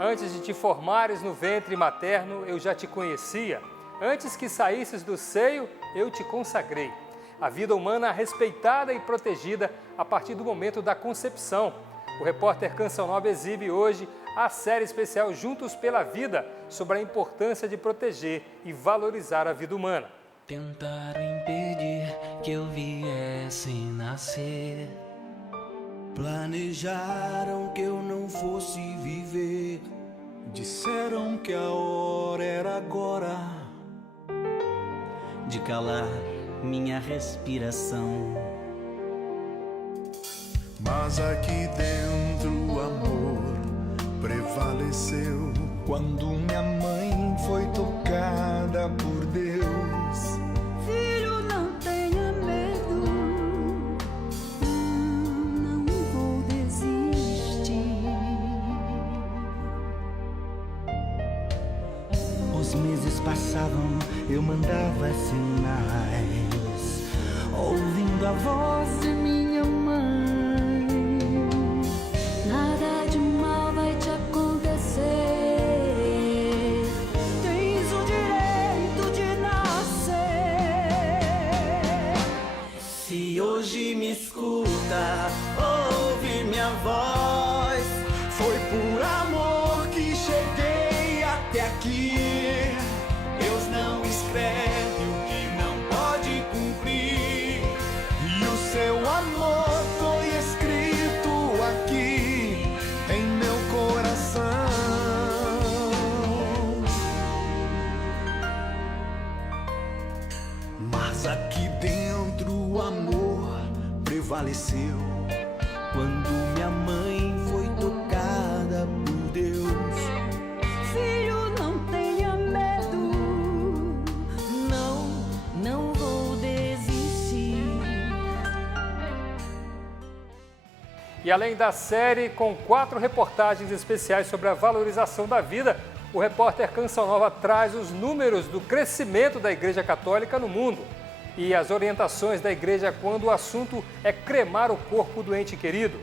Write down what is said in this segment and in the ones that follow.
Antes de te formares no ventre materno, eu já te conhecia. Antes que saísses do seio, eu te consagrei. A vida humana respeitada e protegida a partir do momento da concepção. O repórter Canção Nova exibe hoje a série especial Juntos pela Vida, sobre a importância de proteger e valorizar a vida humana. Tentaram impedir que eu viesse nascer. Planejaram que eu não fosse viver. Disseram que a hora era agora De calar minha respiração. Mas aqui dentro o amor prevaleceu. Quando minha mãe foi tocada por Deus. Filho, não tenha medo, não vou desistir. Os meses passavam, eu mandava sinais, ouvindo a voz de minha mãe. Nada de mal vai te acontecer. Tens o direito de nascer. Se hoje me escuta, ouve minha voz. Foi por amor que cheguei até aqui. Deus não escreve o que não pode cumprir. E o seu amor foi escrito aqui em meu coração. Mas aqui dentro o amor prevaleceu. Quando minha mãe foi tocada por Deus. Filho, não tenha medo, não vou desistir. E além da série, com 4 reportagens especiais sobre a valorização da vida, o repórter Canção Nova traz os números do crescimento da Igreja Católica no mundo e as orientações da Igreja quando o assunto é cremar o corpo do ente querido.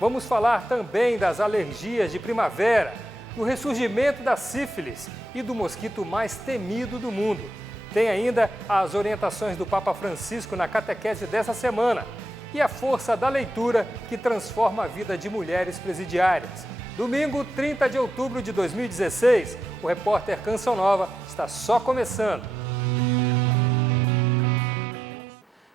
Vamos falar também das alergias de primavera, do ressurgimento da sífilis e do mosquito mais temido do mundo. Tem ainda as orientações do Papa Francisco na catequese dessa semana e a força da leitura que transforma a vida de mulheres presidiárias. Domingo, 30 de outubro de 2016, o repórter Canção Nova está só começando.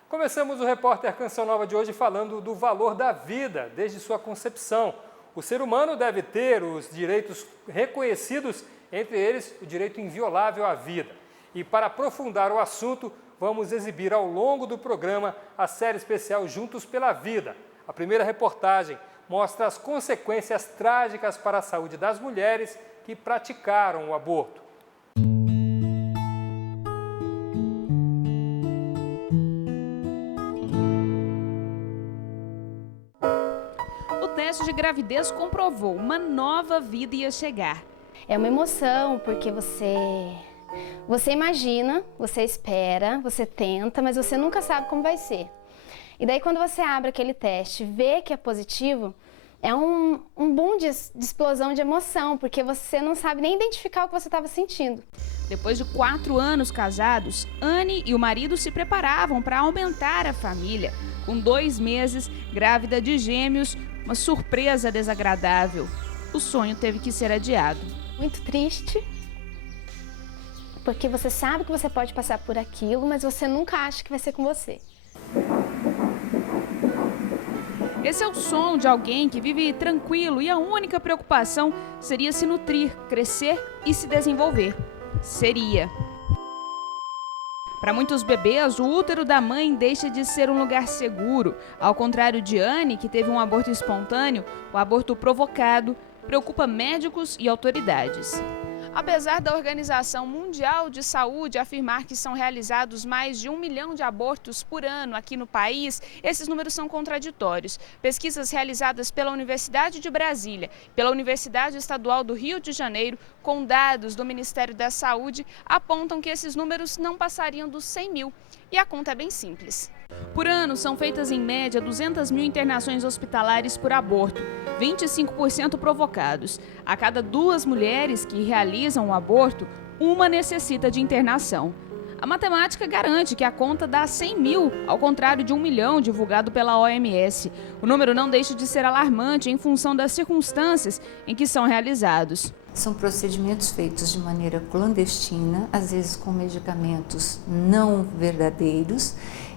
Começamos o repórter Canção Nova de hoje falando do valor da vida desde sua concepção. O ser humano deve ter os direitos reconhecidos, entre eles o direito inviolável à vida. E para aprofundar o assunto, vamos exibir ao longo do programa a série especial Juntos pela Vida. A primeira reportagem mostra as consequências trágicas para a saúde das mulheres que praticaram o aborto. O teste de gravidez comprovou uma nova vida ia chegar. É uma emoção, porque você imagina, você espera, você tenta, mas você nunca sabe como vai ser. E daí quando você abre aquele teste, vê que é positivo, é um boom de explosão de emoção, porque você não sabe nem identificar o que você estava sentindo. Depois de 4 anos casados, Anne e o marido se preparavam para aumentar a família. Com 2 meses, grávida de gêmeos, uma surpresa desagradável. O sonho teve que ser adiado. Muito triste, porque você sabe que você pode passar por aquilo, mas você nunca acha que vai ser com você. Esse é o som de alguém que vive tranquilo e a única preocupação seria se nutrir, crescer e se desenvolver. Seria. Para muitos bebês, o útero da mãe deixa de ser um lugar seguro. Ao contrário de Anne, que teve um aborto espontâneo, o aborto provocado preocupa médicos e autoridades. Apesar da Organização Mundial de Saúde afirmar que são realizados mais de 1 milhão de abortos por ano aqui no país, esses números são contraditórios. Pesquisas realizadas pela Universidade de Brasília e pela Universidade Estadual do Rio de Janeiro, com dados do Ministério da Saúde, apontam que esses números não passariam dos 100 mil. E a conta é bem simples. Por ano, são feitas em média 200 mil internações hospitalares por aborto, 25% provocados. A cada 2 mulheres que realizam o aborto, uma necessita de internação. A matemática garante que a conta dá 100 mil, ao contrário de 1 milhão divulgado pela OMS. O número não deixa de ser alarmante em função das circunstâncias em que são realizados. São procedimentos feitos de maneira clandestina, às vezes com medicamentos não verdadeiros.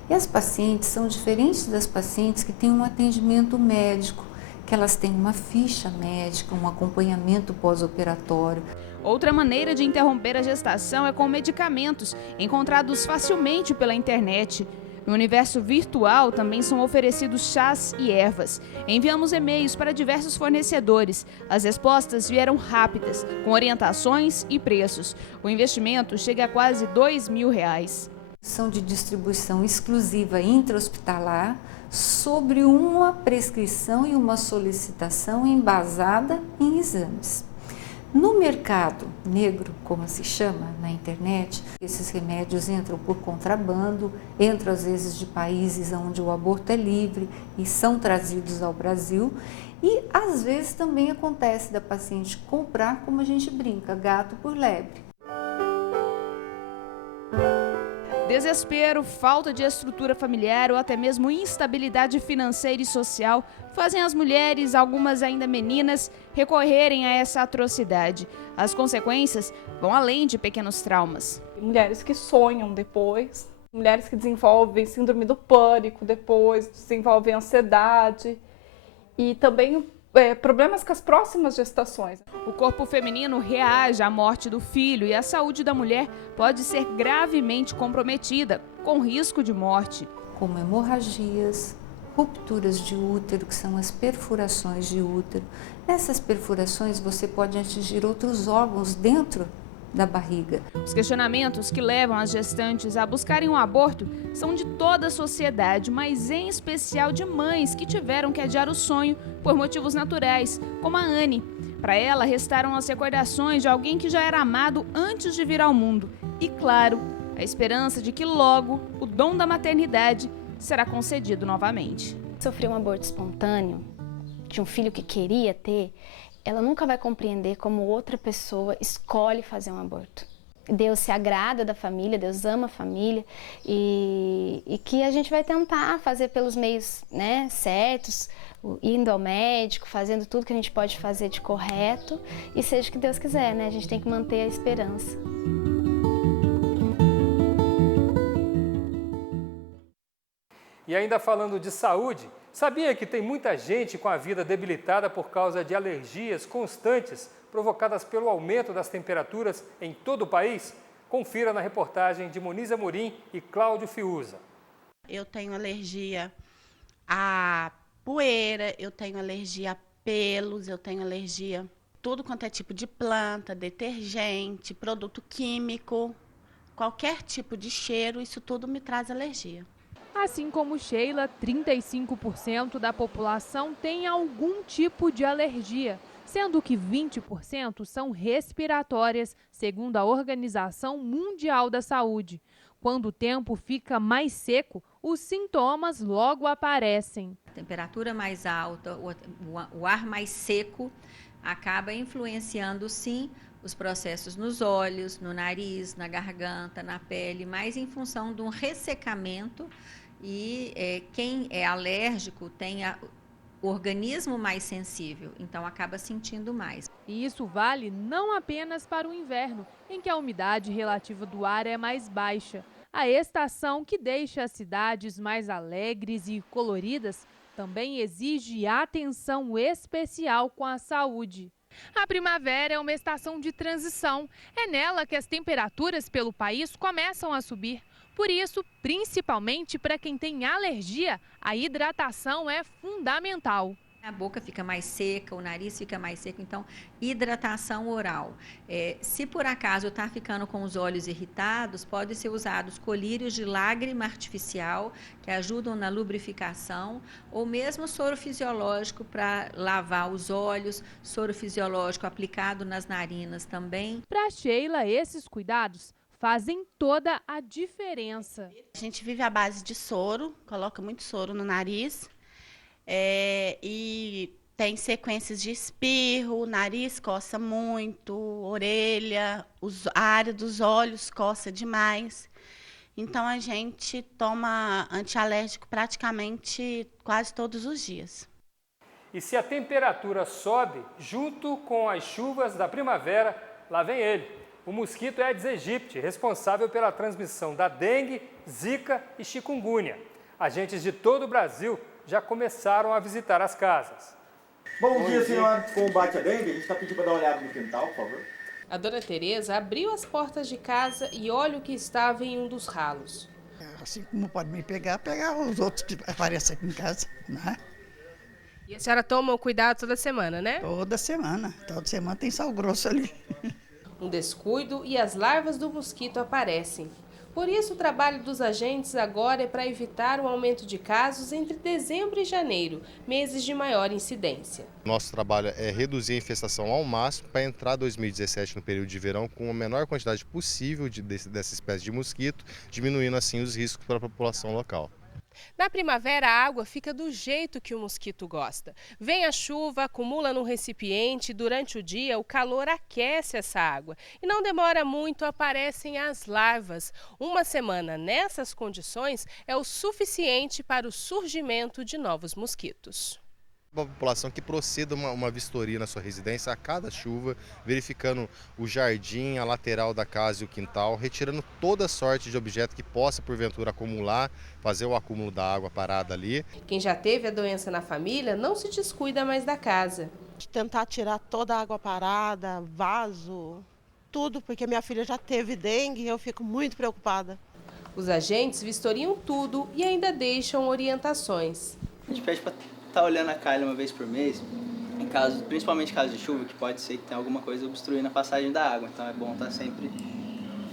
E as pacientes são diferentes das pacientes que têm um atendimento médico, que elas têm uma ficha médica, um acompanhamento pós-operatório. Outra maneira de interromper a gestação é com medicamentos, encontrados facilmente pela internet. No universo virtual também são oferecidos chás e ervas. Enviamos e-mails para diversos fornecedores. As respostas vieram rápidas, com orientações e preços. O investimento chega a quase R$2.000. São de distribuição exclusiva intra-hospitalar sobre uma prescrição e uma solicitação embasada em exames. No mercado negro, como se chama na internet, esses remédios entram por contrabando, entram às vezes de países onde o aborto é livre e são trazidos ao Brasil. E às vezes também acontece da paciente comprar, como a gente brinca, gato por lebre. Desespero, falta de estrutura familiar ou até mesmo instabilidade financeira e social fazem as mulheres, algumas ainda meninas, recorrerem a essa atrocidade. As consequências vão além de pequenos traumas. Mulheres que sonham depois, mulheres que desenvolvem síndrome do pânico depois, desenvolvem ansiedade e também problemas com as próximas gestações. O corpo feminino reage à morte do filho e a saúde da mulher pode ser gravemente comprometida, com risco de morte. Como hemorragias, rupturas de útero, que são as perfurações de útero. Nessas perfurações você pode atingir outros órgãos dentro da barriga. Os questionamentos que levam as gestantes a buscarem um aborto são de toda a sociedade, mas em especial de mães que tiveram que adiar o sonho por motivos naturais, como a Anne. Para ela, restaram as recordações de alguém que já era amado antes de vir ao mundo. E, claro, a esperança de que logo o dom da maternidade será concedido novamente. Sofrer um aborto espontâneo de um filho que queria ter, ela nunca vai compreender como outra pessoa escolhe fazer um aborto. Deus se agrada da família, Deus ama a família e que a gente vai tentar fazer pelos meios, certos, indo ao médico, fazendo tudo que a gente pode fazer de correto e seja o que Deus quiser, A gente tem que manter a esperança. E ainda falando de saúde, sabia que tem muita gente com a vida debilitada por causa de alergias constantes provocadas pelo aumento das temperaturas em todo o país? Confira na reportagem de Moniz Amorim e Cláudio Fiuza. Eu tenho alergia a poeira, eu tenho alergia a pelos, eu tenho alergia a tudo quanto é tipo de planta, detergente, produto químico, qualquer tipo de cheiro, isso tudo me traz alergia. Assim como Sheila, 35% da população tem algum tipo de alergia, sendo que 20% são respiratórias, segundo a Organização Mundial da Saúde. Quando o tempo fica mais seco, os sintomas logo aparecem. A temperatura mais alta, o ar mais seco, acaba influenciando, sim, os processos nos olhos, no nariz, na garganta, na pele, mas em função de um ressecamento. E quem é alérgico tem o organismo mais sensível, então acaba sentindo mais. E isso vale não apenas para o inverno, em que a umidade relativa do ar é mais baixa. A estação que deixa as cidades mais alegres e coloridas também exige atenção especial com a saúde. A primavera é uma estação de transição. É nela que as temperaturas pelo país começam a subir. Por isso, principalmente para quem tem alergia, a hidratação é fundamental. A boca fica mais seca, o nariz fica mais seco, então hidratação oral. Se por acaso está ficando com os olhos irritados, pode ser usados colírios de lágrima artificial, que ajudam na lubrificação, ou mesmo soro fisiológico para lavar os olhos, soro fisiológico aplicado nas narinas também. Para Sheila, esses cuidados fazem toda a diferença. A gente vive à base de soro, coloca muito soro no nariz e tem sequências de espirro, o nariz coça muito, orelha, a área dos olhos coça demais. Então a gente toma antialérgico praticamente quase todos os dias. E se a temperatura sobe, junto com as chuvas da primavera, lá vem ele, o mosquito Aedes aegypti, responsável pela transmissão da dengue, zika e chikungunya. Agentes de todo o Brasil já começaram a visitar as casas. Bom dia, senhora. Combate a dengue, a gente está pedindo para dar uma olhada no quintal, por favor. A dona Tereza abriu as portas de casa e olha o que estava em um dos ralos. Assim como pode me pegar os outros que aparecem aqui em casa, né? E a senhora toma o cuidado toda semana, né? Toda semana tem sal grosso ali. Um descuido e as larvas do mosquito aparecem. Por isso, o trabalho dos agentes agora é para evitar o aumento de casos entre dezembro e janeiro, meses de maior incidência. Nosso trabalho é reduzir a infestação ao máximo para entrar 2017 no período de verão com a menor quantidade possível dessa espécie de mosquito, diminuindo assim os riscos para a população local. Na primavera, a água fica do jeito que o mosquito gosta. Vem a chuva, acumula no recipiente, durante o dia o calor aquece essa água. E não demora muito, aparecem as larvas. Uma semana nessas condições é o suficiente para o surgimento de novos mosquitos. A população que proceda uma vistoria na sua residência a cada chuva, verificando o jardim, a lateral da casa e o quintal, retirando toda sorte de objeto que possa, porventura, acumular, fazer o acúmulo da água parada ali. Quem já teve a doença na família não se descuida mais da casa. Tentar tirar toda a água parada, vaso, tudo, porque minha filha já teve dengue e eu fico muito preocupada. Os agentes vistoriam tudo e ainda deixam orientações. A gente pede para estar olhando a calha uma vez por mês, principalmente em caso de chuva, que pode ser que tenha alguma coisa obstruindo a passagem da água. Então é bom estar sempre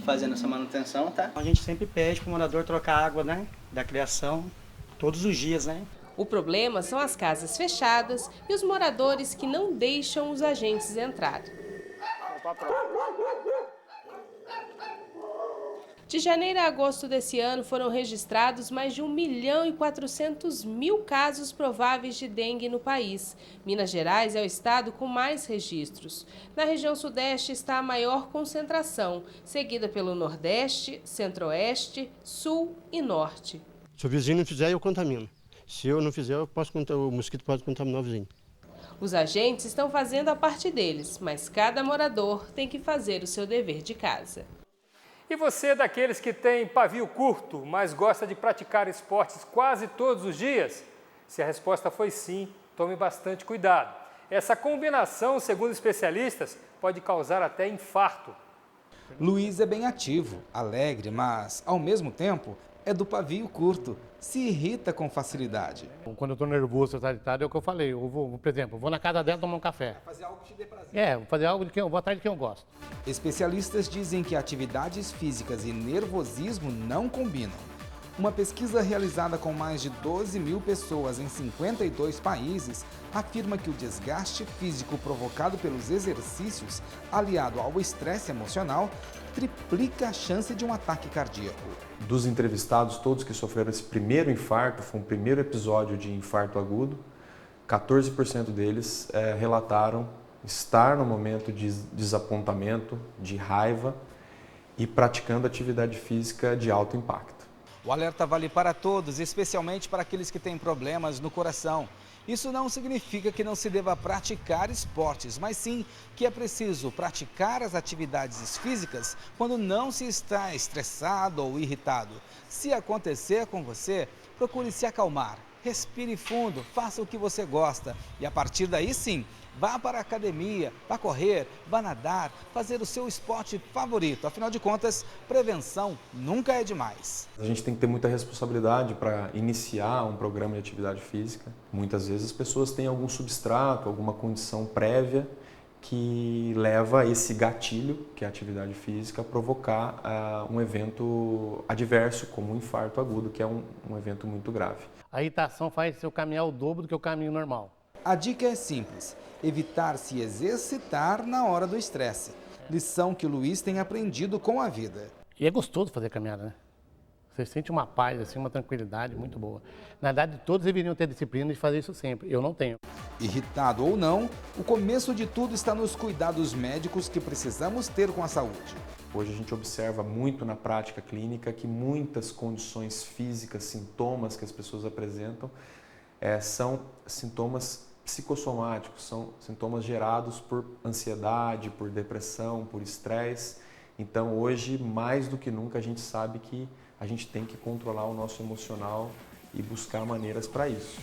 fazendo essa manutenção, tá? A gente sempre pede para o morador trocar a água, né, da criação todos os dias, né? O problema são as casas fechadas e os moradores que não deixam os agentes entrar. De janeiro a agosto desse ano foram registrados mais de 1.400.000 casos prováveis de dengue no país. Minas Gerais é o estado com mais registros. Na região sudeste está a maior concentração, seguida pelo Nordeste, Centro-Oeste, Sul e Norte. Se o vizinho não fizer, eu contamino. Se eu não fizer, o mosquito pode contaminar o vizinho. Os agentes estão fazendo a parte deles, mas cada morador tem que fazer o seu dever de casa. E você é daqueles que tem pavio curto, mas gosta de praticar esportes quase todos os dias? Se a resposta foi sim, tome bastante cuidado. Essa combinação, segundo especialistas, pode causar até infarto. Luiz é bem ativo, alegre, mas, ao mesmo tempo, é do pavio curto. Se irrita com facilidade. Quando eu estou nervoso, é o que eu falei. Eu vou, por exemplo, vou na casa dela tomar um café. Fazer algo que te dê prazer. Vou fazer algo que eu vou atrás de quem eu gosto. Especialistas dizem que atividades físicas e nervosismo não combinam. Uma pesquisa realizada com mais de 12.000 pessoas em 52 países afirma que o desgaste físico provocado pelos exercícios, aliado ao estresse emocional, triplica a chance de um ataque cardíaco. Dos entrevistados, todos que sofreram esse primeiro infarto, foi um primeiro episódio de infarto agudo, 14% deles relataram estar no momento de desapontamento, de raiva e praticando atividade física de alto impacto. O alerta vale para todos, especialmente para aqueles que têm problemas no coração. Isso não significa que não se deva praticar esportes, mas sim que é preciso praticar as atividades físicas quando não se está estressado ou irritado. Se acontecer com você, procure se acalmar, respire fundo, faça o que você gosta e a partir daí sim, vá para a academia, vá correr, vá nadar, fazer o seu esporte favorito. Afinal de contas, prevenção nunca é demais. A gente tem que ter muita responsabilidade para iniciar um programa de atividade física. Muitas vezes as pessoas têm algum substrato, alguma condição prévia que leva esse gatilho, que é a atividade física, a provocar um evento adverso, como um infarto agudo, que é um evento muito grave. A irritação faz eu caminhar o dobro do que o caminho normal. A dica é simples, evitar se exercitar na hora do estresse. Lição que o Luiz tem aprendido com a vida. E é gostoso fazer caminhada, né? Você sente uma paz, assim, uma tranquilidade muito boa. Na verdade, todos deveriam ter disciplina de fazer isso sempre. Eu não tenho. Irritado ou não, o começo de tudo está nos cuidados médicos que precisamos ter com a saúde. Hoje a gente observa muito na prática clínica que muitas condições físicas, sintomas que as pessoas apresentam, são sintomas psicossomáticos, são sintomas gerados por ansiedade, por depressão, por estresse. Então hoje, mais do que nunca, a gente sabe que a gente tem que controlar o nosso emocional e buscar maneiras para isso.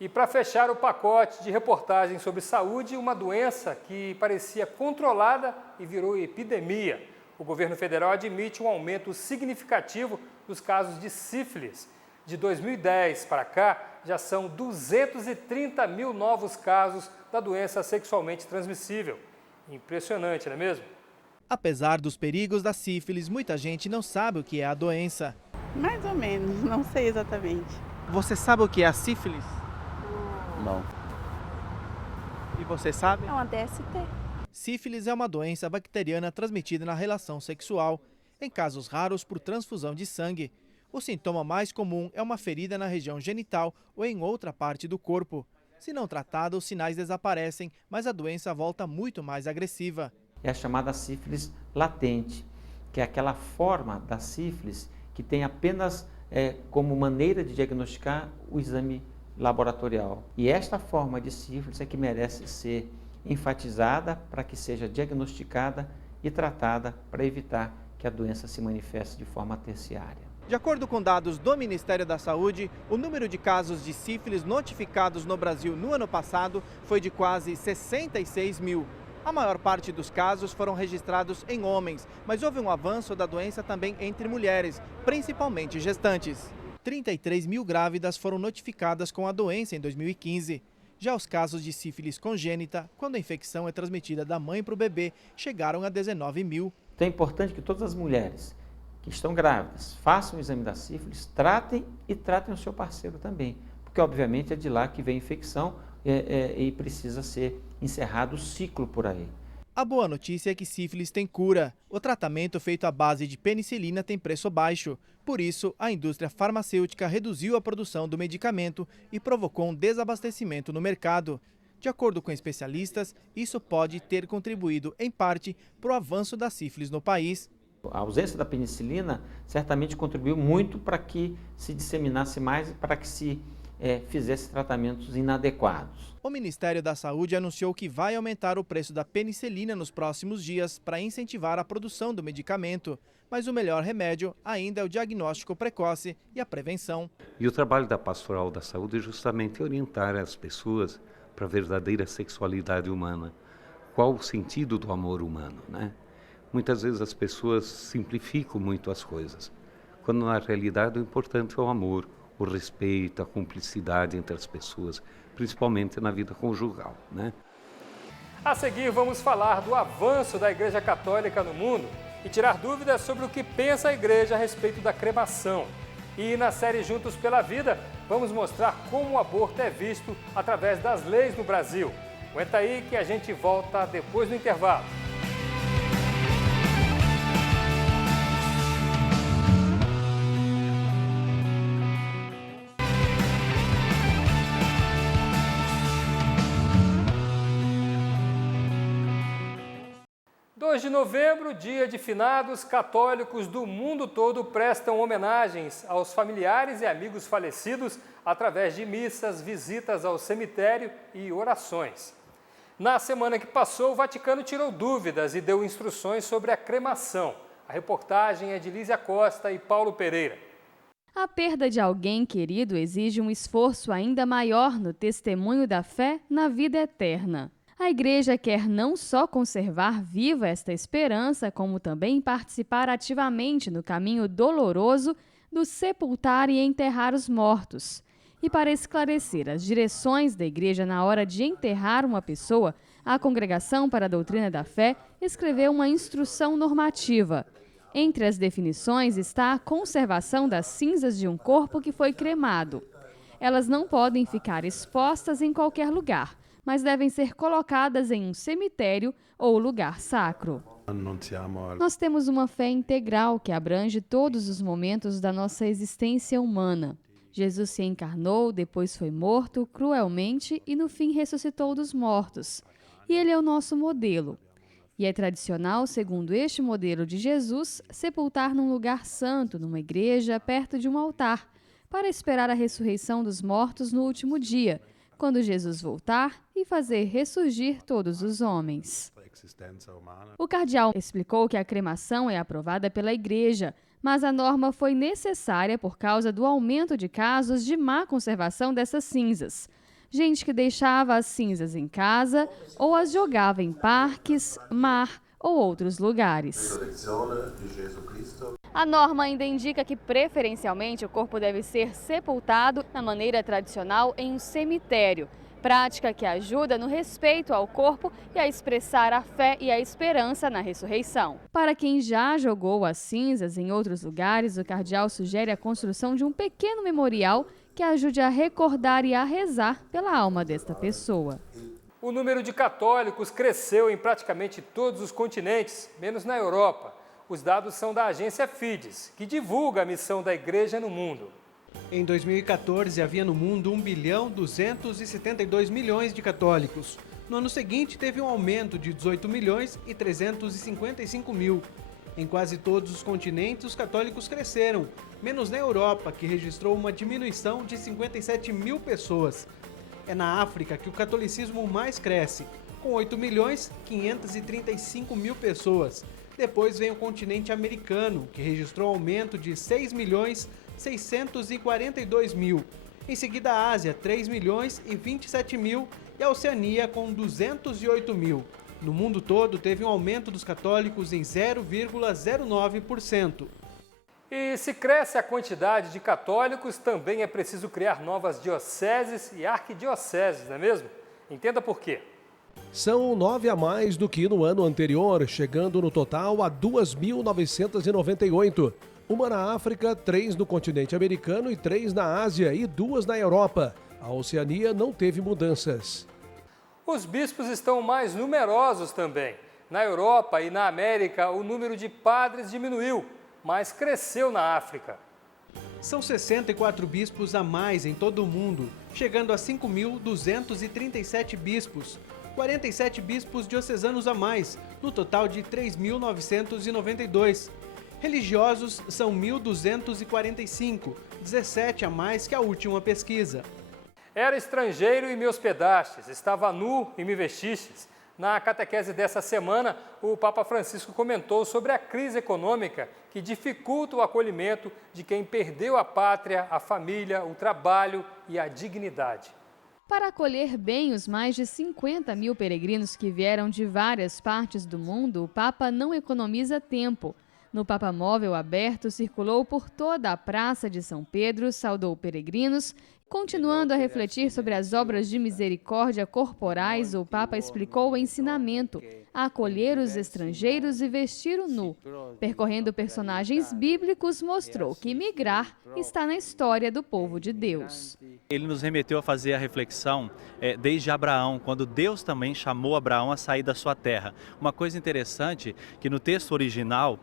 E para fechar o pacote de reportagens sobre saúde, uma doença que parecia controlada e virou epidemia. O governo federal admite um aumento significativo dos casos de sífilis. De 2010 para cá, já são 230 mil novos casos da doença sexualmente transmissível. Impressionante, não é mesmo? Apesar dos perigos da sífilis, muita gente não sabe o que é a doença. Mais ou menos, não sei exatamente. Você sabe o que é a sífilis? Não. E você sabe? É uma DST. Sífilis é uma doença bacteriana transmitida na relação sexual, em casos raros por transfusão de sangue. O sintoma mais comum é uma ferida na região genital ou em outra parte do corpo. Se não tratada, os sinais desaparecem, mas a doença volta muito mais agressiva. É a chamada sífilis latente, que é aquela forma da sífilis que tem apenas como maneira de diagnosticar o exame laboratorial. E esta forma de sífilis é que merece ser enfatizada para que seja diagnosticada e tratada para evitar que a doença se manifeste de forma terciária. De acordo com dados do Ministério da Saúde, o número de casos de sífilis notificados no Brasil no ano passado foi de quase 66 mil. A maior parte dos casos foram registrados em homens, mas houve um avanço da doença também entre mulheres, principalmente gestantes. 33 mil grávidas foram notificadas com a doença em 2015. Já os casos de sífilis congênita, quando a infecção é transmitida da mãe para o bebê, chegaram a 19 mil. Então é importante que todas as mulheres que estão grávidas façam o exame da sífilis, tratem o seu parceiro também, porque obviamente é de lá que vem a infecção e precisa ser encerrado o ciclo por aí. A boa notícia é que sífilis tem cura. O tratamento feito à base de penicilina tem preço baixo. Por isso, a indústria farmacêutica reduziu a produção do medicamento e provocou um desabastecimento no mercado. De acordo com especialistas, isso pode ter contribuído, em parte, para o avanço da sífilis no país. A ausência da penicilina certamente contribuiu muito para que se disseminasse mais e para que se fizesse tratamentos inadequados. O Ministério da Saúde anunciou que vai aumentar o preço da penicilina nos próximos dias para incentivar a produção do medicamento. Mas o melhor remédio ainda é o diagnóstico precoce e a prevenção. E o trabalho da Pastoral da Saúde é justamente orientar as pessoas para a verdadeira sexualidade humana. Qual o sentido do amor humano, né? Muitas vezes as pessoas simplificam muito as coisas, quando na realidade o importante é o amor, o respeito, a cumplicidade entre as pessoas, principalmente na vida conjugal, né? A seguir, vamos falar do avanço da Igreja Católica no mundo e tirar dúvidas sobre o que pensa a Igreja a respeito da cremação. E na série Juntos pela Vida, vamos mostrar como o aborto é visto através das leis no Brasil. Aguenta aí que a gente volta depois do intervalo. De novembro, dia de finados, católicos do mundo todo prestam homenagens aos familiares e amigos falecidos através de missas, visitas ao cemitério e orações. Na semana que passou, o Vaticano tirou dúvidas e deu instruções sobre a cremação. A reportagem é de Lísia Costa e Paulo Pereira. A perda de alguém querido exige um esforço ainda maior no testemunho da fé na vida eterna. A Igreja quer não só conservar viva esta esperança, como também participar ativamente no caminho doloroso do sepultar e enterrar os mortos. E para esclarecer as direções da Igreja na hora de enterrar uma pessoa, a Congregação para a Doutrina da Fé escreveu uma instrução normativa. Entre as definições está a conservação das cinzas de um corpo que foi cremado. Elas não podem ficar expostas em qualquer lugar, mas devem ser colocadas em um cemitério ou lugar sacro. Nós temos uma fé integral que abrange todos os momentos da nossa existência humana. Jesus se encarnou, depois foi morto cruelmente e no fim ressuscitou dos mortos. E ele é o nosso modelo. E é tradicional, segundo este modelo de Jesus, sepultar num lugar santo, numa igreja, perto de um altar, para esperar a ressurreição dos mortos no último dia, quando Jesus voltar e fazer ressurgir todos os homens. O cardeal explicou que a cremação é aprovada pela igreja, mas a norma foi necessária por causa do aumento de casos de má conservação dessas cinzas. Gente que deixava as cinzas em casa ou as jogava em parques, mar ou outros lugares. A norma ainda indica que, preferencialmente, o corpo deve ser sepultado na maneira tradicional em um cemitério, prática que ajuda no respeito ao corpo e a expressar a fé e a esperança na ressurreição. Para quem já jogou as cinzas em outros lugares, o cardeal sugere a construção de um pequeno memorial que ajude a recordar e a rezar pela alma desta pessoa. O número de católicos cresceu em praticamente todos os continentes, menos na Europa. Os dados são da agência Fides, que divulga a missão da Igreja no mundo. Em 2014, havia no mundo 1.272 milhões de católicos. No ano seguinte, teve um aumento de 18 milhões e 355 mil. Em quase todos os continentes, os católicos cresceram, menos na Europa, que registrou uma diminuição de 57 mil pessoas. É na África que o catolicismo mais cresce, com 8 milhões e 535 mil pessoas. Depois vem o continente americano, que registrou aumento de 6 milhões 642 mil. Em seguida, a Ásia, 3 milhões e 27 mil e a Oceania com 208 mil. No mundo todo, teve um aumento dos católicos em 0,09%. E se cresce a quantidade de católicos, também é preciso criar novas dioceses e arquidioceses, não é mesmo? Entenda por quê. São 9 a mais do que no ano anterior, chegando no total a 2.998. Uma na África, 3 no continente americano e 3 na Ásia e 2 na Europa. A Oceania não teve mudanças. Os bispos estão mais numerosos também. Na Europa e na América, o número de padres diminuiu, mas cresceu na África. São 64 bispos a mais em todo o mundo, chegando a 5.237 bispos. 47 bispos diocesanos a mais, no total de 3.992. Religiosos são 1.245, 17 a mais que a última pesquisa. Era estrangeiro e me hospedastes, estava nu e me vestistes. Na catequese dessa semana, o Papa Francisco comentou sobre a crise econômica que dificulta o acolhimento de quem perdeu a pátria, a família, o trabalho e a dignidade. Para acolher bem os mais de 50 mil peregrinos que vieram de várias partes do mundo, o Papa não economiza tempo. No Papa Móvel aberto, circulou por toda a Praça de São Pedro, saudou peregrinos. Continuando a refletir sobre as obras de misericórdia corporais, o Papa explicou o ensinamento, a acolher os estrangeiros e vestir o nu. Percorrendo personagens bíblicos, mostrou que migrar está na história do povo de Deus. Ele nos remeteu a fazer a reflexão desde Abraão, quando Deus também chamou Abraão a sair da sua terra. Uma coisa interessante que no texto original,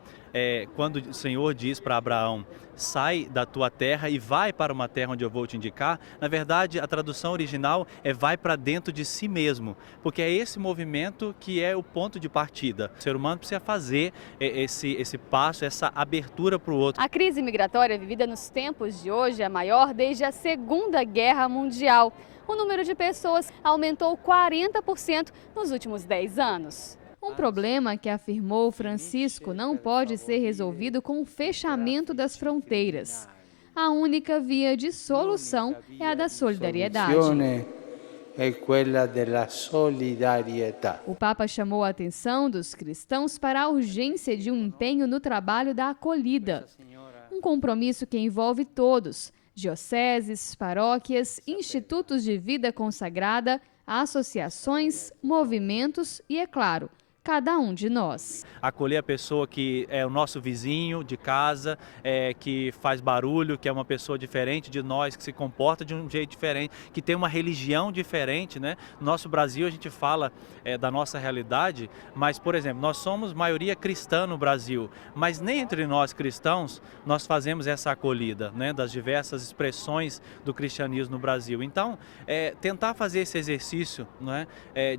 quando o Senhor diz para Abraão, sai da tua terra e vai para uma terra onde eu vou te indicar, na verdade a tradução original é vai para dentro de si mesmo, porque é esse movimento que é o ponto de partida. O ser humano precisa fazer esse passo, essa abertura para o outro. A crise migratória vivida nos tempos de hoje é a maior desde a Segunda Guerra Mundial. O número de pessoas aumentou 40% nos últimos 10 anos. Um problema que, afirmou Francisco, não pode ser resolvido com o fechamento das fronteiras. A única via de solução é a da solidariedade. O Papa chamou a atenção dos cristãos para a urgência de um empenho no trabalho da acolhida. Um compromisso que envolve todos, dioceses, paróquias, institutos de vida consagrada, associações, movimentos e, é claro, cada um de nós. Acolher a pessoa que é o nosso vizinho de casa, que faz barulho, que é uma pessoa diferente de nós, que se comporta de um jeito diferente, que tem uma religião diferente, né? No nosso Brasil a gente fala da nossa realidade, mas, por exemplo, nós somos maioria cristã no Brasil, mas nem entre nós cristãos nós fazemos essa acolhida, né, das diversas expressões do cristianismo no Brasil. Então, tentar fazer esse exercício, né,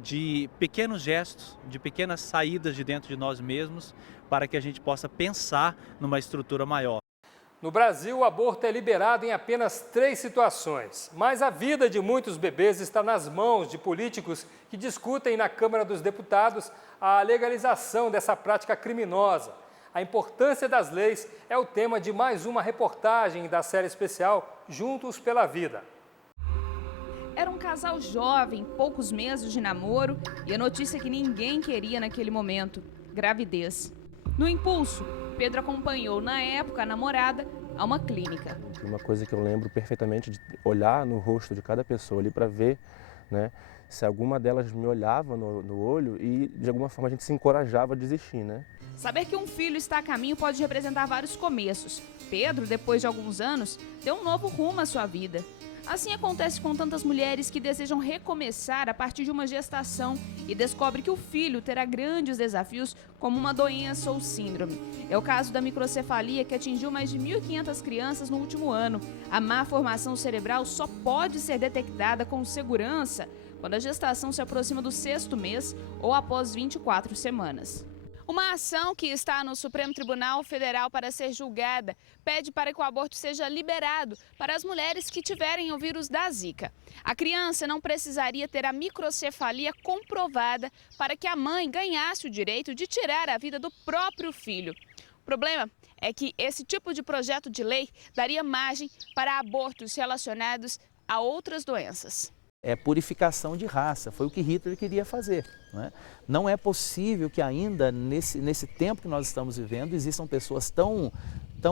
de pequenos gestos, de pequenas saídas de dentro de nós mesmos, para que a gente possa pensar numa estrutura maior. No Brasil, o aborto é liberado em apenas 3 situações, mas a vida de muitos bebês está nas mãos de políticos que discutem na Câmara dos Deputados a legalização dessa prática criminosa. A importância das leis é o tema de mais uma reportagem da série especial Juntos pela Vida. Era um casal jovem, poucos meses de namoro, e a notícia que ninguém queria naquele momento: gravidez. No impulso, Pedro acompanhou, na época, a namorada a uma clínica. Uma coisa que eu lembro perfeitamente de olhar no rosto de cada pessoa ali para ver, né, se alguma delas me olhava no olho e de alguma forma a gente se encorajava a desistir, né? Saber que um filho está a caminho pode representar vários começos. Pedro, depois de alguns anos, deu um novo rumo à sua vida. Assim acontece com tantas mulheres que desejam recomeçar a partir de uma gestação e descobre que o filho terá grandes desafios, como uma doença ou síndrome. É o caso da microcefalia, que atingiu mais de 1.500 crianças no último ano. A má formação cerebral só pode ser detectada com segurança quando a gestação se aproxima do 6º mês ou após 24 semanas. Uma ação que está no Supremo Tribunal Federal para ser julgada pede para que o aborto seja liberado para as mulheres que tiverem o vírus da Zika. A criança não precisaria ter a microcefalia comprovada para que a mãe ganhasse o direito de tirar a vida do próprio filho. O problema é que esse tipo de projeto de lei daria margem para abortos relacionados a outras doenças. É purificação de raça, foi o que Hitler queria fazer, né? Não é possível que ainda nesse tempo que nós estamos vivendo existam pessoas tão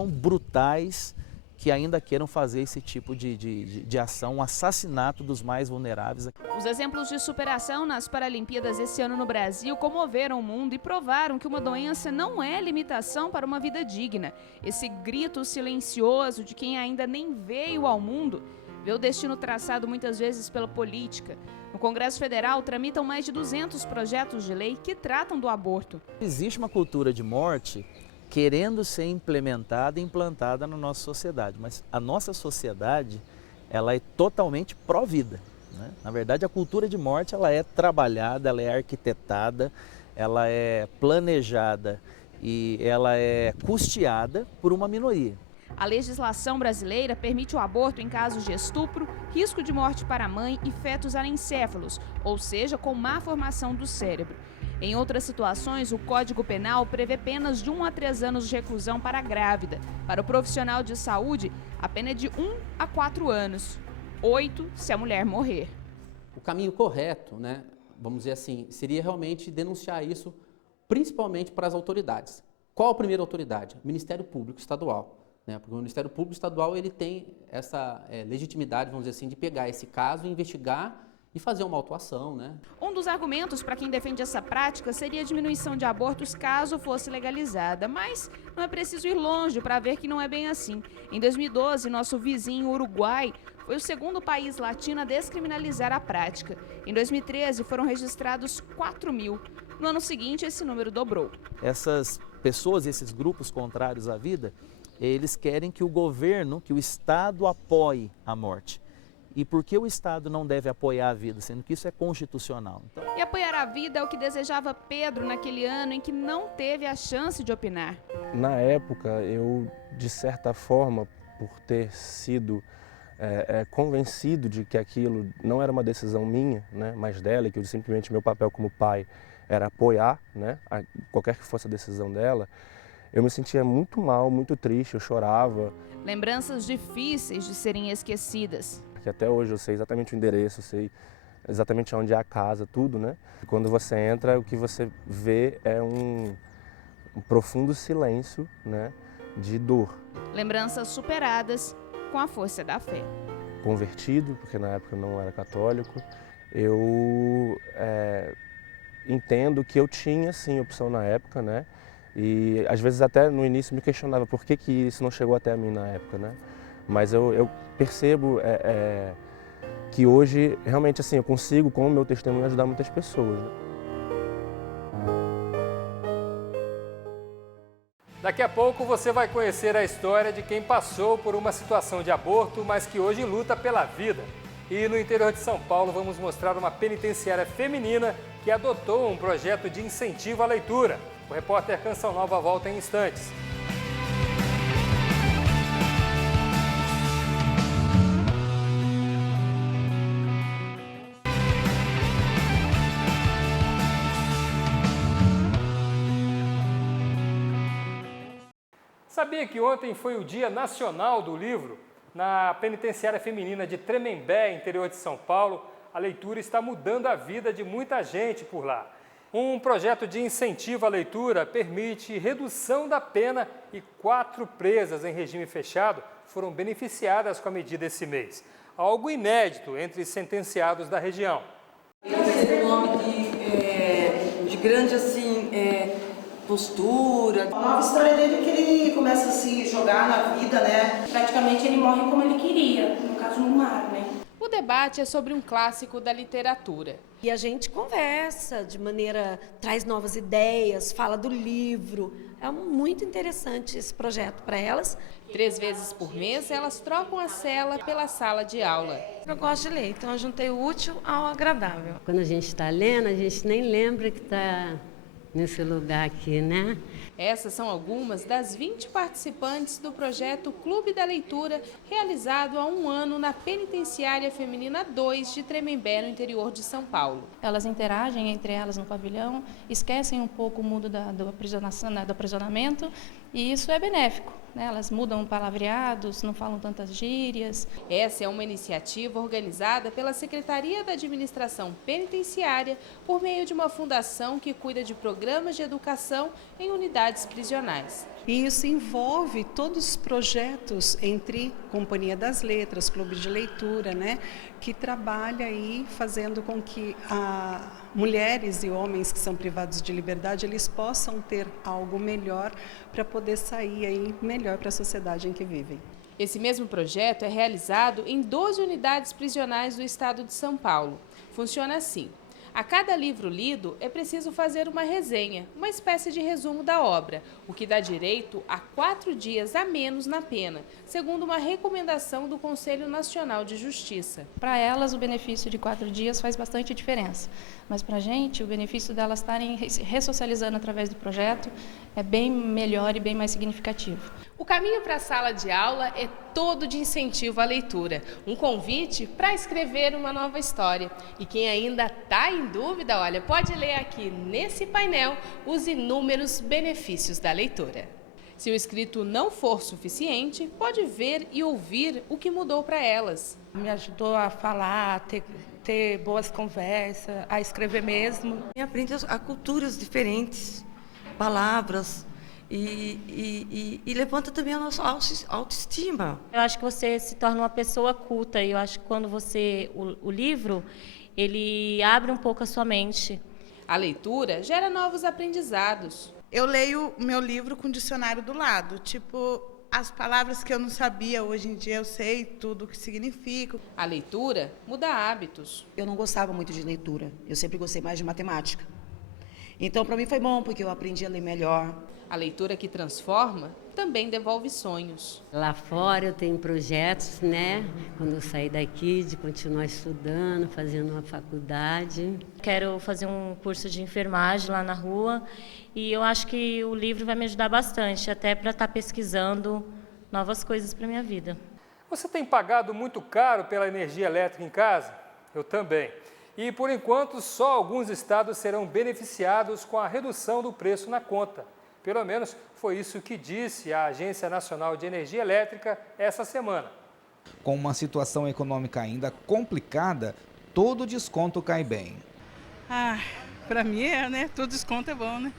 brutais que ainda queiram fazer esse tipo de ação, um assassinato dos mais vulneráveis. Os exemplos de superação nas Paralimpíadas esse ano no Brasil comoveram o mundo e provaram que uma doença não é limitação para uma vida digna. Esse grito silencioso de quem ainda nem veio ao mundo vê o destino traçado muitas vezes pela política. No Congresso Federal tramitam mais de 200 projetos de lei que tratam do aborto. Existe uma cultura de morte querendo ser implementada e implantada na nossa sociedade, mas a nossa sociedade ela é totalmente pró-vida, né? Na verdade, a cultura de morte ela é trabalhada, ela é arquitetada, ela é planejada e ela é custeada por uma minoria. A legislação brasileira permite o aborto em casos de estupro, risco de morte para a mãe e fetos anencéfalos, ou seja, com má formação do cérebro. Em outras situações, o Código Penal prevê penas de 1 a 3 anos de reclusão para a grávida. Para o profissional de saúde, a pena é de 1 a 4 anos, 8 se a mulher morrer. O caminho correto, né, vamos dizer assim, seria realmente denunciar isso principalmente para as autoridades. Qual a primeira autoridade? O Ministério Público Estadual. Porque o Ministério Público Estadual ele tem essa legitimidade, vamos dizer assim, de pegar esse caso, investigar e fazer uma autuação, né? Um dos argumentos para quem defende essa prática seria a diminuição de abortos caso fosse legalizada, mas não é preciso ir longe para ver que não é bem assim. Em 2012, nosso vizinho Uruguai foi o 2º país latino a descriminalizar a prática. Em 2013, foram registrados 4.000. No ano seguinte, esse número dobrou. Essas pessoas, esses grupos contrários à vida, eles querem que o governo, que o Estado apoie a morte. E por que o Estado não deve apoiar a vida, sendo que isso é constitucional? Então... E apoiar a vida é o que desejava Pedro naquele ano em que não teve a chance de opinar. Na época, eu, de certa forma, por ter sido convencido de que aquilo não era uma decisão minha, né, mas dela, e que simplesmente meu papel como pai era apoiar, né, qualquer que fosse a decisão dela, eu me sentia muito mal, muito triste, eu chorava. Lembranças difíceis de serem esquecidas. Que até hoje eu sei exatamente o endereço, eu sei exatamente onde é a casa, tudo, né? E quando você entra, o que você vê é um profundo silêncio, né, de dor. Lembranças superadas com a força da fé. Convertido, porque na época eu não era católico, eu entendo que eu tinha sim opção na época, né? E às vezes até no início me questionava por que isso não chegou até a mim na época, né? Mas eu percebo que hoje realmente assim eu consigo com o meu testemunho ajudar muitas pessoas, né? Daqui a pouco você vai conhecer a história de quem passou por uma situação de aborto, mas que hoje luta pela vida. E no interior de São Paulo vamos mostrar uma penitenciária feminina que adotou um projeto de incentivo à leitura. O repórter Canção Nova volta em instantes. Sabia que ontem foi o Dia Nacional do Livro? Na penitenciária feminina de Tremembé, interior de São Paulo, a leitura está mudando a vida de muita gente por lá. Um projeto de incentivo à leitura permite redução da pena e 4 presas em regime fechado foram beneficiadas com a medida esse mês. Algo inédito entre sentenciados da região. Um homem de grande assim, postura. A nova história dele é que ele começa a se jogar na vida, né? Praticamente ele morre como ele queria, no caso no mar, né? O debate é sobre um clássico da literatura. E a gente conversa de maneira, traz novas ideias, fala do livro. É muito interessante esse projeto para elas. 3 vezes por mês, elas trocam a cela pela sala de aula. Eu gosto de ler, então eu juntei o útil ao agradável. Quando a gente está lendo, a gente nem lembra que está nesse lugar aqui, né? Essas são algumas das 20 participantes do projeto Clube da Leitura, realizado há 1 ano na Penitenciária Feminina 2 de Tremembé, no interior de São Paulo. Elas interagem entre elas no pavilhão, esquecem um pouco o mundo do aprisionamento, e isso é benéfico, né? Elas mudam palavreados, não falam tantas gírias. Essa é uma iniciativa organizada pela Secretaria da Administração Penitenciária por meio de uma fundação que cuida de programas de educação em unidades prisionais. E isso envolve todos os projetos entre Companhia das Letras, Clube de Leitura, né, que trabalha aí fazendo com que mulheres e homens que são privados de liberdade, eles possam ter algo melhor para poder sair aí melhor para a sociedade em que vivem. Esse mesmo projeto é realizado em 12 unidades prisionais do estado de São Paulo. Funciona assim. A cada livro lido é preciso fazer uma resenha, uma espécie de resumo da obra, o que dá direito a 4 dias a menos na pena, segundo uma recomendação do Conselho Nacional de Justiça. Para elas, o benefício de 4 dias faz bastante diferença, mas para a gente, o benefício delas estarem ressocializando através do projeto é bem melhor e bem mais significativo. O caminho para a sala de aula é todo de incentivo à leitura, um convite para escrever uma nova história. E quem ainda está em dúvida, olha, pode ler aqui nesse painel os inúmeros benefícios da leitura. Se o escrito não for suficiente, pode ver e ouvir o que mudou para elas. Me ajudou a falar, ter boas conversas, a escrever mesmo. E aprende a culturas diferentes, palavras. E levanta também a nossa autoestima. Eu acho que você se torna uma pessoa culta e eu acho que quando o livro, ele abre um pouco a sua mente. A leitura gera novos aprendizados. Eu leio meu livro com o dicionário do lado, tipo, as palavras que eu não sabia, hoje em dia eu sei tudo o que significa. A leitura muda hábitos. Eu não gostava muito de leitura, eu sempre gostei mais de matemática. Então, para mim foi bom, porque eu aprendi a ler melhor. A leitura que transforma também devolve sonhos. Lá fora eu tenho projetos, né? Quando eu sair daqui, de continuar estudando, fazendo uma faculdade. Quero fazer um curso de enfermagem lá na rua e eu acho que o livro vai me ajudar bastante, até para estar pesquisando novas coisas para a minha vida. Você tem pagado muito caro pela energia elétrica em casa? Eu também. E, por enquanto, só alguns estados serão beneficiados com a redução do preço na conta. Pelo menos foi isso que disse a Agência Nacional de Energia Elétrica essa semana. Com uma situação econômica ainda complicada, todo desconto cai bem. Para mim né? Todo desconto é bom, né?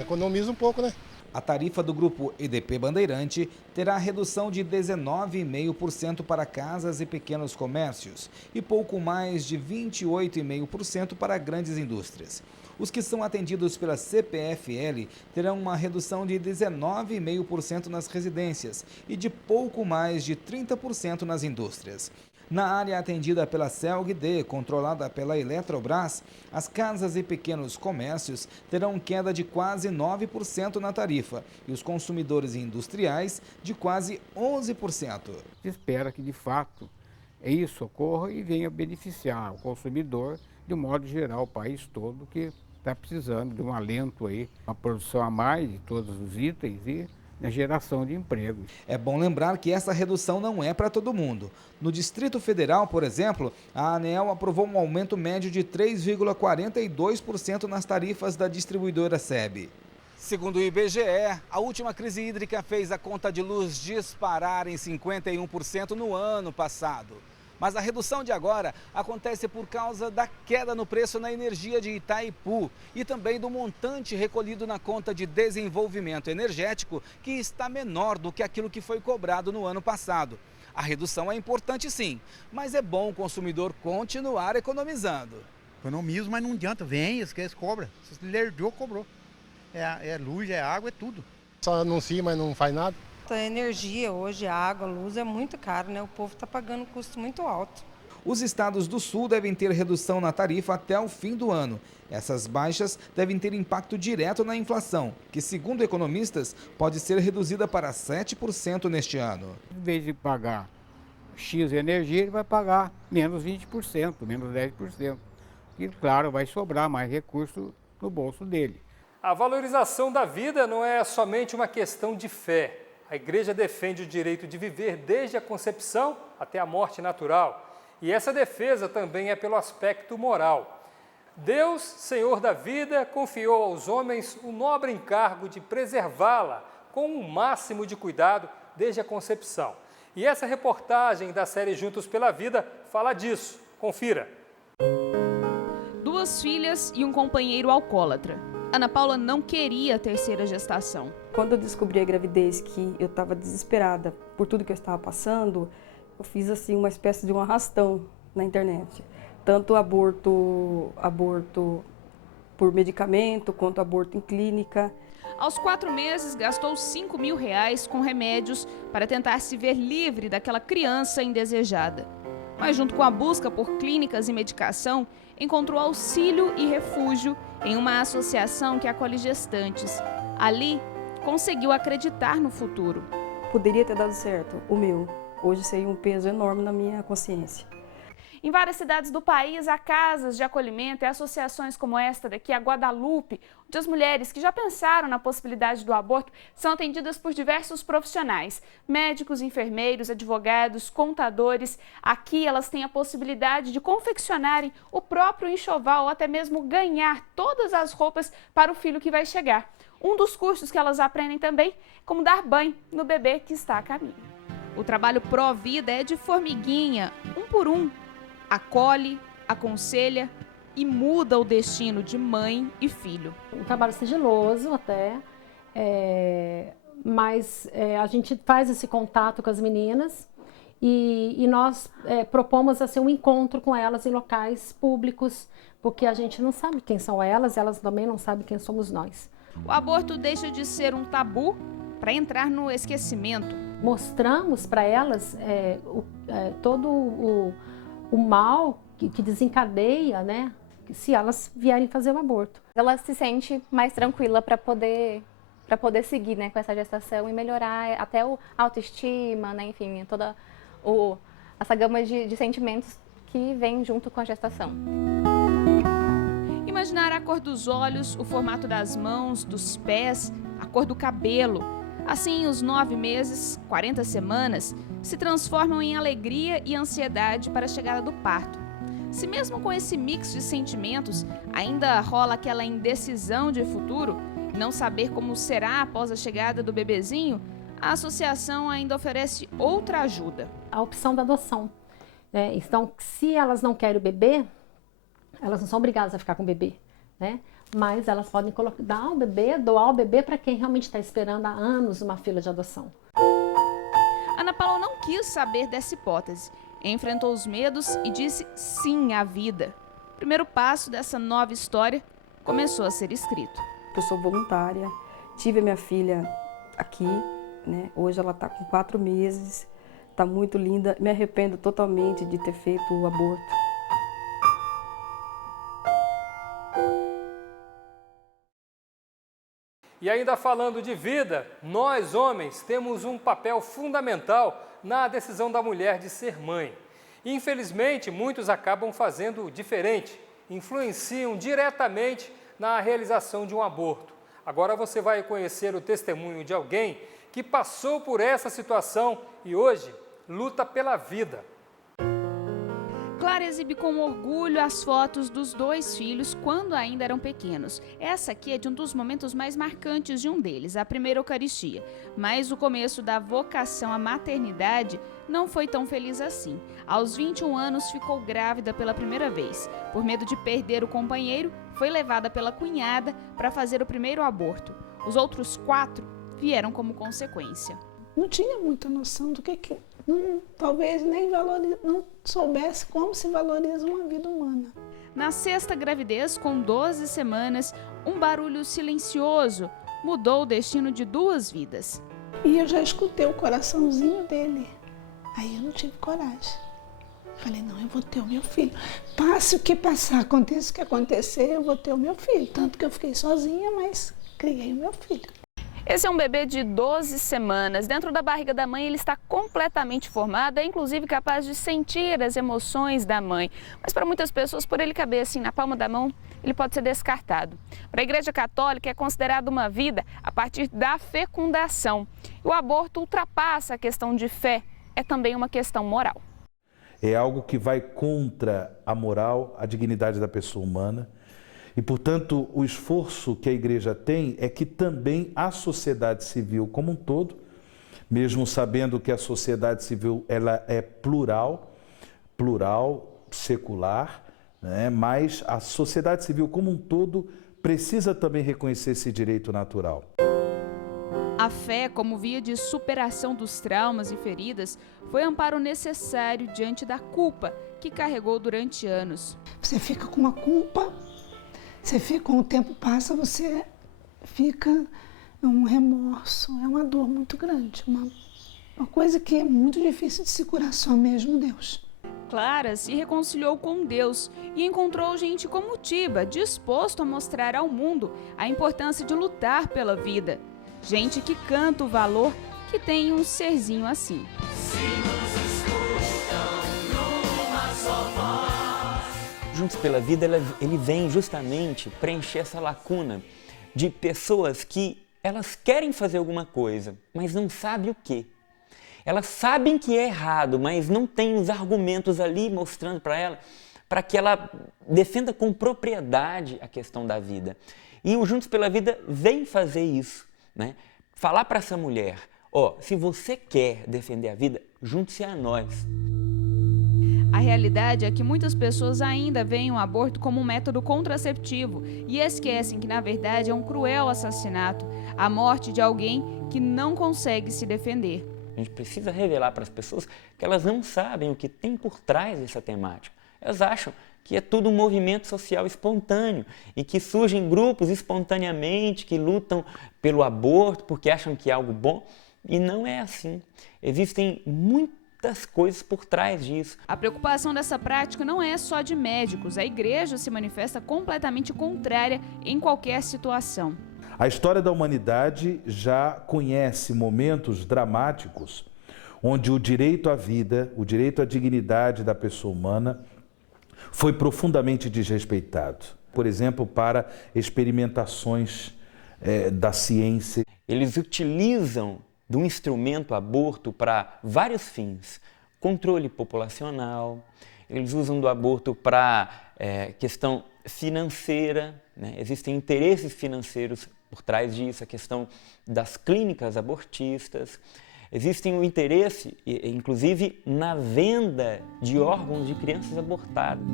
Economiza um pouco, né? A tarifa do grupo EDP Bandeirante terá redução de 19,5% para casas e pequenos comércios e pouco mais de 28,5% para grandes indústrias. Os que são atendidos pela CPFL terão uma redução de 19,5% nas residências e de pouco mais de 30% nas indústrias. Na área atendida pela CELG-D, controlada pela Eletrobras, as casas e pequenos comércios terão queda de quase 9% na tarifa e os consumidores industriais de quase 11%. Se espera que, de fato, isso ocorra e venha beneficiar o consumidor, de um modo geral, o país todo, que está precisando de um alento aí, uma produção a mais de todos os itens e na geração de empregos. É bom lembrar que essa redução não é para todo mundo. No Distrito Federal, por exemplo, a ANEEL aprovou um aumento médio de 3,42% nas tarifas da distribuidora SEB. Segundo o IBGE, a última crise hídrica fez a conta de luz disparar em 51% no ano passado. Mas a redução de agora acontece por causa da queda no preço na energia de Itaipu e também do montante recolhido na conta de desenvolvimento energético, que está menor do que aquilo que foi cobrado no ano passado. A redução é importante sim, mas é bom o consumidor continuar economizando. Economizo, mas não adianta, vem, eles cobram. Se lerdou, cobrou. É luz, é água, é tudo. Só anuncia, mas não faz nada. A energia hoje, a água, a luz é muito caro, né? O povo está pagando um custo muito alto. Os estados do Sul devem ter redução na tarifa até o fim do ano. Essas baixas devem ter impacto direto na inflação, que, segundo economistas, pode ser reduzida para 7% neste ano. Em vez de pagar X energia, ele vai pagar menos 20%, menos 10%. E, claro, vai sobrar mais recurso no bolso dele. A valorização da vida não é somente uma questão de fé. A Igreja defende o direito de viver desde a concepção até a morte natural. E essa defesa também é pelo aspecto moral. Deus, Senhor da vida, confiou aos homens o nobre encargo de preservá-la com o máximo de cuidado desde a concepção. E essa reportagem da série Juntos pela Vida fala disso. Confira. 2 filhas e um companheiro alcoólatra. Ana Paula não queria a terceira gestação. Quando eu descobri a gravidez, que eu estava desesperada por tudo que eu estava passando, eu fiz assim uma espécie de um arrastão na internet. Tanto aborto por medicamento, quanto aborto em clínica. Aos 4 meses, gastou R$5.000 com remédios para tentar se ver livre daquela criança indesejada. Mas junto com a busca por clínicas e medicação, encontrou auxílio e refúgio em uma associação que acolhe gestantes. Ali, conseguiu acreditar no futuro. Poderia ter dado certo, o meu. Hoje seria um peso enorme na minha consciência. Em várias cidades do país, há casas de acolhimento e associações como esta daqui, a Guadalupe, onde as mulheres que já pensaram na possibilidade do aborto são atendidas por diversos profissionais, médicos, enfermeiros, advogados, contadores. Aqui elas têm a possibilidade de confeccionarem o próprio enxoval ou até mesmo ganhar todas as roupas para o filho que vai chegar. Um dos cursos que elas aprendem também é como dar banho no bebê que está a caminho. O trabalho pró-vida é de formiguinha, um por um. Acolhe, aconselha e muda o destino de mãe e filho. Um trabalho sigiloso até, mas a gente faz esse contato com as meninas e nós propomos assim, um encontro com elas em locais públicos, porque a gente não sabe quem são elas também não sabem quem somos nós. O aborto deixa de ser um tabu para entrar no esquecimento. Mostramos para elas todo o mal que desencadeia, né, se elas vierem fazer o aborto. Ela se sente mais tranquila para poder seguir, né, com essa gestação e melhorar até a autoestima, né, enfim, toda essa gama de sentimentos que vem junto com a gestação. Imaginar a cor dos olhos, o formato das mãos, dos pés, a cor do cabelo. Assim, os 9 meses, 40 semanas, se transformam em alegria e ansiedade para a chegada do parto. Se mesmo com esse mix de sentimentos ainda rola aquela indecisão de futuro, não saber como será após a chegada do bebezinho, a associação ainda oferece outra ajuda. A opção da adoção, né? Então, se elas não querem o bebê, elas não são obrigadas a ficar com o bebê, né? mas elas podem doar o bebê para quem realmente está esperando há anos uma fila de adoção. Ana Paula não quis saber dessa hipótese, enfrentou os medos e disse sim à vida. O primeiro passo dessa nova história começou a ser escrito. Eu sou voluntária, tive a minha filha aqui, né? Hoje ela está com 4 meses, está muito linda, me arrependo totalmente de ter feito o aborto. E ainda falando de vida, nós homens temos um papel fundamental na decisão da mulher de ser mãe. Infelizmente, muitos acabam fazendo diferente, influenciam diretamente na realização de um aborto. Agora você vai conhecer o testemunho de alguém que passou por essa situação e hoje luta pela vida. Clara exibe com orgulho as fotos dos 2 filhos quando ainda eram pequenos. Essa aqui é de um dos momentos mais marcantes de um deles, a primeira Eucaristia. Mas o começo da vocação à maternidade não foi tão feliz assim. Aos 21 anos ficou grávida pela primeira vez. Por medo de perder o companheiro, foi levada pela cunhada para fazer o primeiro aborto. Os outros 4 vieram como consequência. Não tinha muita noção do que talvez nem não soubesse como se valoriza uma vida humana. Na 6ª gravidez, com 12 semanas, um barulho silencioso mudou o destino de 2 vidas. E eu já escutei o coraçãozinho dele. Aí eu não tive coragem. Falei, não, eu vou ter o meu filho. Passe o que passar, aconteça o que acontecer, eu vou ter o meu filho. Tanto que eu fiquei sozinha, mas criei o meu filho. Esse é um bebê de 12 semanas. Dentro da barriga da mãe, ele está completamente formado, é inclusive capaz de sentir as emoções da mãe. Mas para muitas pessoas, por ele caber assim na palma da mão, ele pode ser descartado. Para a Igreja Católica, é considerado uma vida a partir da fecundação. O aborto ultrapassa a questão de fé, é também uma questão moral. É algo que vai contra a moral, a dignidade da pessoa humana. E, portanto, o esforço que a Igreja tem é que também a sociedade civil como um todo, mesmo sabendo que a sociedade civil ela é plural, secular, né? Mas a sociedade civil como um todo precisa também reconhecer esse direito natural. A fé, como via de superação dos traumas e feridas, foi amparo necessário diante da culpa que carregou durante anos. Você fica com uma culpa. Com o tempo passa, você fica um remorso, é uma dor muito grande, uma coisa que é muito difícil de se curar, só mesmo Deus. Clara se reconciliou com Deus e encontrou gente como Tiba, disposto a mostrar ao mundo a importância de lutar pela vida. Gente que canta o valor que tem um serzinho assim. Juntos pela Vida, ele vem justamente preencher essa lacuna de pessoas que elas querem fazer alguma coisa, mas não sabem o quê. Elas sabem que é errado, mas não tem os argumentos ali mostrando para ela, para que ela defenda com propriedade a questão da vida. E o Juntos pela Vida vem fazer isso, né? Falar para essa mulher, se você quer defender a vida, junte-se a nós. A realidade é que muitas pessoas ainda veem o aborto como um método contraceptivo e esquecem que, na verdade, é um cruel assassinato, a morte de alguém que não consegue se defender. A gente precisa revelar para as pessoas que elas não sabem o que tem por trás dessa temática. Elas acham que é tudo um movimento social espontâneo e que surgem grupos espontaneamente que lutam pelo aborto porque acham que é algo bom, e não é assim. Existem muitas coisas por trás disso. A preocupação dessa prática não é só de médicos. A Igreja se manifesta completamente contrária em qualquer situação. A história da humanidade já conhece momentos dramáticos onde o direito à vida, o direito à dignidade da pessoa humana foi profundamente desrespeitado. Por exemplo, para experimentações da ciência. Eles utilizam do instrumento aborto para vários fins. Controle populacional, eles usam do aborto para questão financeira, né? Existem interesses financeiros por trás disso, a questão das clínicas abortistas. Existe um interesse, inclusive, na venda de órgãos de crianças abortadas.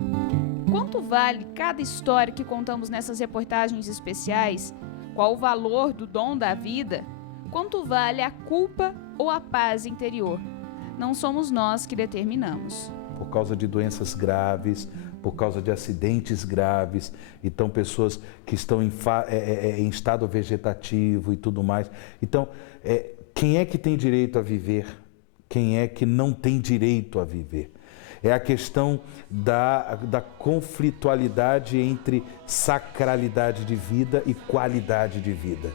Quanto vale cada história que contamos nessas reportagens especiais? Qual o valor do dom da vida? Quanto vale a culpa ou a paz interior? Não somos nós que determinamos. Por causa de doenças graves, por causa de acidentes graves, então pessoas que estão em estado vegetativo e tudo mais. Então, quem é que tem direito a viver? Quem é que não tem direito a viver? É a questão da conflitualidade entre sacralidade de vida e qualidade de vida.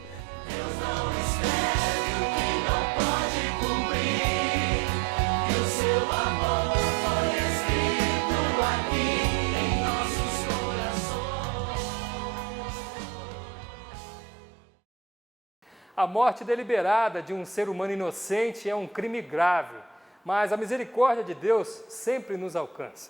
A morte deliberada de um ser humano inocente é um crime grave, mas a misericórdia de Deus sempre nos alcança.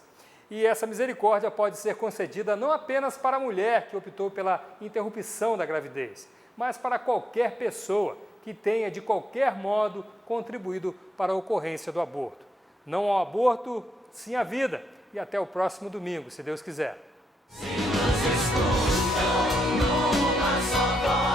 E essa misericórdia pode ser concedida não apenas para a mulher que optou pela interrupção da gravidez, mas para qualquer pessoa que tenha, de qualquer modo, contribuído para a ocorrência do aborto. Não ao aborto, sim à vida. E até o próximo domingo, se Deus quiser. Se nos escutam numa só voz.